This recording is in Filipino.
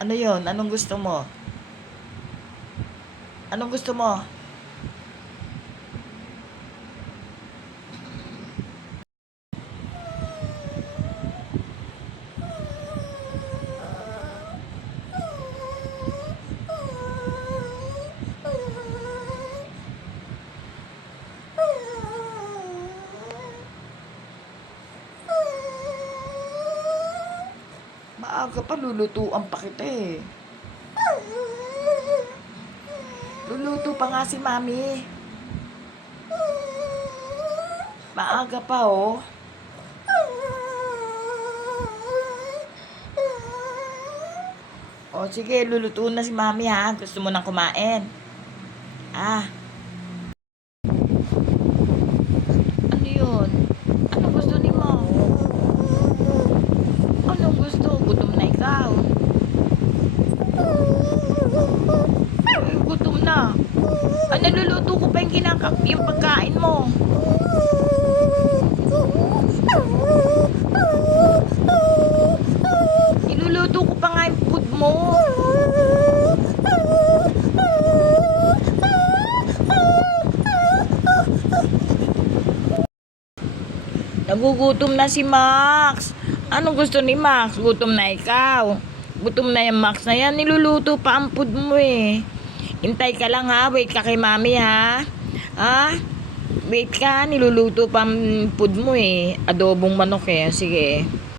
Ano yon? Anong gusto mo? Anong gusto mo? Maaga pa, lulutuan pa kita eh. Luluto pa nga si Mami. Maaga pa oh. O sige, luluto na si Mami ha. Gusto mo nang kumain? Ah, ano yun? Anong gusto ni mo? Anong gusto? Gutom na ikaw. Ay, gutom na. Ay, naluluto ko pa yung pagkain mo. Niluluto ko pa nga yung food mo. Nagugutom na si Max. Anong gusto ni Max? Gutom na ikaw. Gutom na yung Max na yan. Niluluto pa ang food mo eh. Hintay ka lang ha. Wait ka kay Mami ha. Ha? Wait ka. Niluluto pa ang food mo eh. Adobong manok eh. Sige.